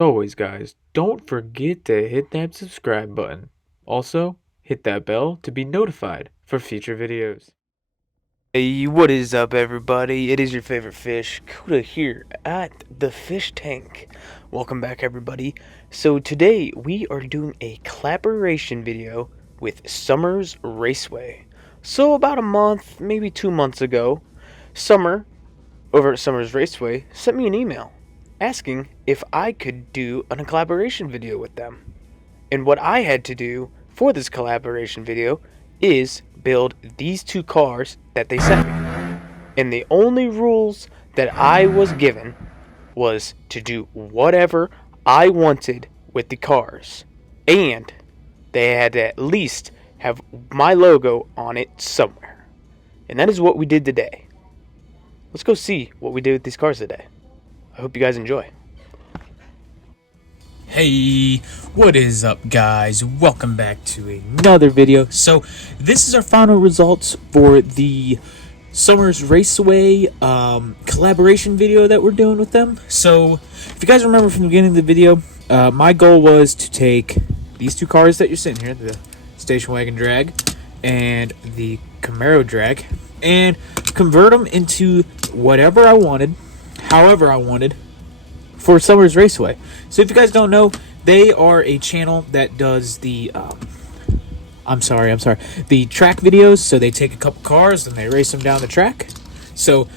Always, guys, don't forget to hit that subscribe button. Also, hit that bell to be notified for future videos. Hey, what is up, everybody? It is your favorite fish, Cuda, here at the fish tank. Welcome back, everybody. So today we are doing a collaboration video with Summer's Raceway. So about a month, maybe 2 months ago, Summer over at Summer's Raceway sent me an email asking if I could do a collaboration video with them. And what I had to do for this collaboration video is build these two cars that they sent me. And the only rules that I was given was to do whatever I wanted with the cars. And they had to at least have my logo on it somewhere. And that is what we did today. Let's go see what we did with these cars today. I hope you guys enjoy. Hey, what is up, guys? Welcome back to another video. So this is our final results for the Summer's Raceway collaboration video that we're doing with them. So if you guys remember from the beginning of the video, my goal was to take these two cars that you're seeing here, the station wagon drag and the Camaro drag, and convert them into whatever I wanted, however I wanted, for Summer's Raceway. So if you guys don't know, they are a channel that does the the track videos. So they take a couple cars and they race them down the track. So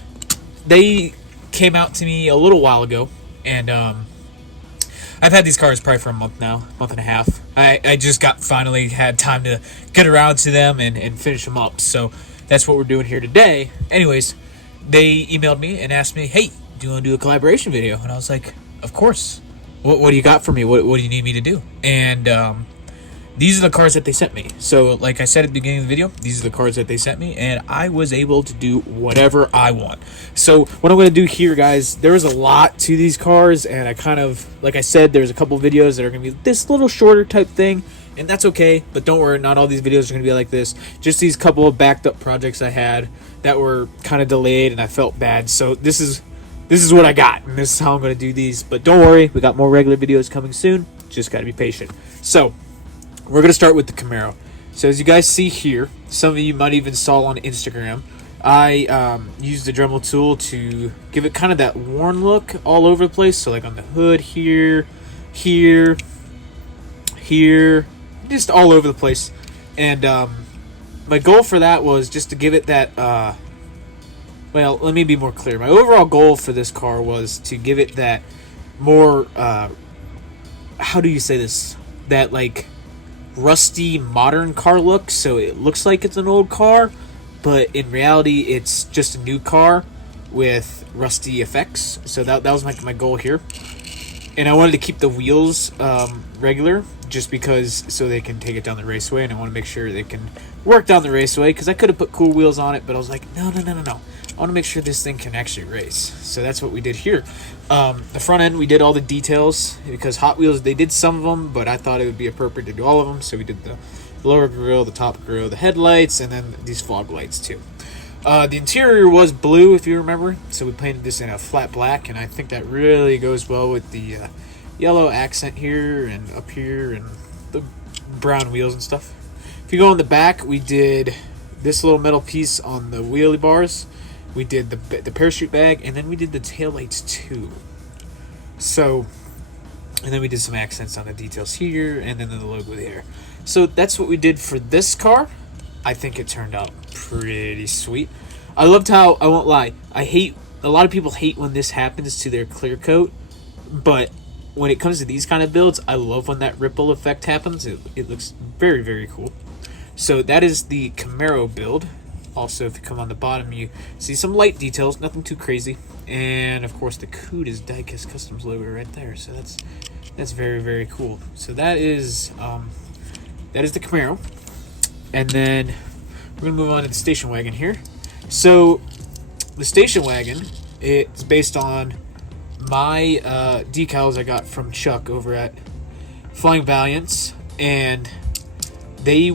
they came out to me a little while ago, and I've had these cars probably for a month now, month and a half. I just finally had time to get around to them and finish them up. So that's what we're doing here today. Anyways, they emailed me and asked me, hey, do you want to do a collaboration video? And I was like, of course. What do you got for me? What do you need me to do? And these are the cars that they sent me. So like I said at the beginning of the video, these are the cars that they sent me, and I was able to do whatever I want. So what I'm going to do here, guys, there was a lot to these cars, and I kind of, like I said, there's a couple videos that are going to be this little shorter type thing, and that's okay. But don't worry, not all these videos are going to be like this. Just these couple of backed up projects I had that were kind of delayed, and I felt bad. So this is what I got, and this is how I'm going to do these. But don't worry, we got more regular videos coming soon. Just got to be patient. So we're going to start with the Camaro. So as you guys see here, some of you might even saw on Instagram, I used the Dremel tool to give it kind of that worn look all over the place. So like on the hood here, here, here, just all over the place. And my goal for that was just to give it that... well, let me be more clear. My overall goal for this car was to give it that more... how do you say this? That like rusty modern car look, so it looks like it's an old car, but in reality it's just a new car with rusty effects. So that was my goal here. And I wanted to keep the wheels regular, just because so they can take it down the raceway, and I want to make sure they can work down the raceway, because I could have put cool wheels on it, but I was like, no, I want to make sure this thing can actually race. So that's what we did here. The front end, we did all the details, because Hot Wheels, they did some of them, but I thought it would be appropriate to do all of them. So we did the lower grille, the top grille, the headlights, and then these fog lights too. The interior was blue, if you remember, so we painted this in a flat black, and I think that really goes well with the yellow accent here and up here and the brown wheels and stuff. If you go on the back, we did this little metal piece on the wheelie bars. We did the parachute bag, and then we did the taillights too. So, and then we did some accents on the details here, and then the logo there. So that's what we did for this car. I think it turned out pretty sweet. I loved how, I won't lie, a lot of people hate when this happens to their clear coat, but when it comes to these kind of builds, I love when that ripple effect happens. It looks very, very cool. So that is the Camaro build. Also, if you come on the bottom, you see some light details, nothing too crazy. And of course, the Cuda's Diecast Customs logo right there. So that's very, very cool. So that is the Camaro. And then we're gonna move on to the station wagon here. So the station wagon, it's based on my decals I got from Chuck over at Flying Valiants, and they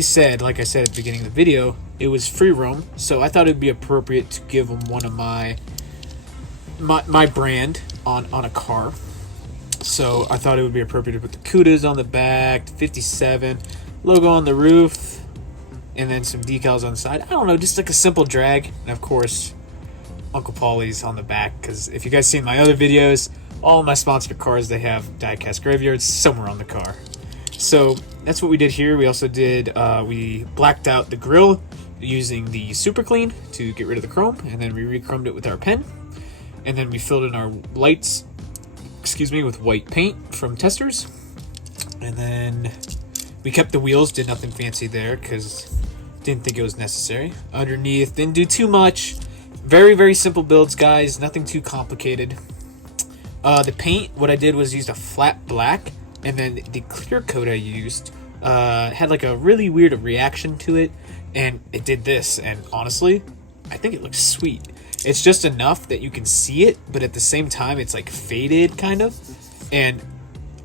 said, like I said at the beginning of the video, it was free roam, so I thought it'd be appropriate to give them one of my brand on a car. So I thought it would be appropriate to put the Cudas on the back, 57 logo on the roof, and then some decals on the side. I don't know, just like a simple drag. And of course, Uncle Paulie's on the back, because if you guys seen my other videos, all of my sponsored cars, they have diecast graveyards somewhere on the car. So that's what we did here. We also did, we blacked out the grille using the Super Clean to get rid of the chrome, and then we re-chromed it with our pen. And then we filled in our lights, with white paint from Testers. And then we kept the wheels, did nothing fancy there because didn't think it was necessary. Underneath, didn't do too much. Very, very simple builds, guys. Nothing too complicated. The paint, what I did was used a flat black, and then the clear coat I used had like a really weird reaction to it, and it did this, and honestly, I think it looks sweet. It's just enough that you can see it, but at the same time, it's like faded, kind of, and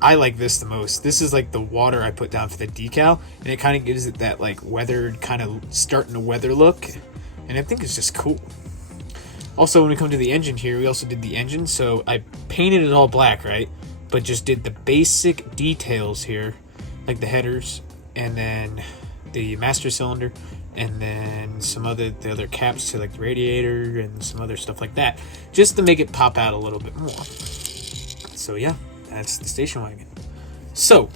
I like this the most. This is like the water I put down for the decal, and it kind of gives it that like weathered, kind of starting to weather look, and I think it's just cool. Also, when we come to the engine here, we also did the engine, so I painted it all black, right? But just did the basic details here, like the headers, and then the master cylinder, and then the other caps to like the radiator and some other stuff like that, just to make it pop out a little bit more. So yeah, that's the station wagon. So,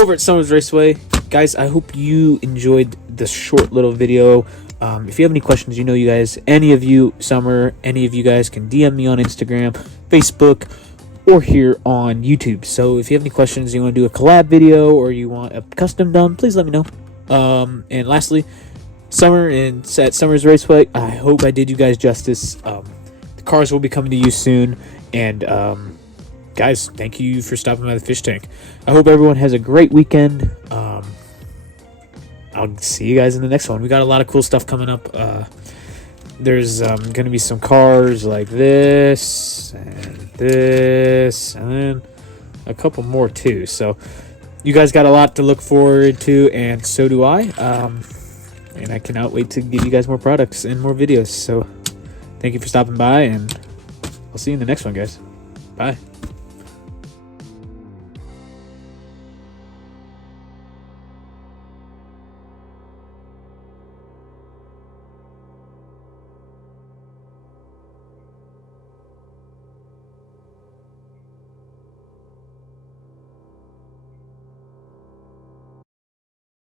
over at SoMo's Raceway, guys, I hope you enjoyed this short little video. If you have any questions, you guys, any of you guys can DM me on Instagram, Facebook, or here on YouTube. So if you have any questions, you want to do a collab video, or you want a custom done, please let me know. And lastly, summer at SoMo's Raceway, I hope I did you guys justice. The cars will be coming to you soon, and guys, thank you for stopping by the fish tank. I hope everyone has a great weekend. I'll see you guys in the next one. We got a lot of cool stuff coming up. There's going to be some cars like this, and then a couple more too. So you guys got a lot to look forward to, and so do I. And I cannot wait to give you guys more products and more videos. So thank you for stopping by, and I'll see you in the next one, guys. Bye.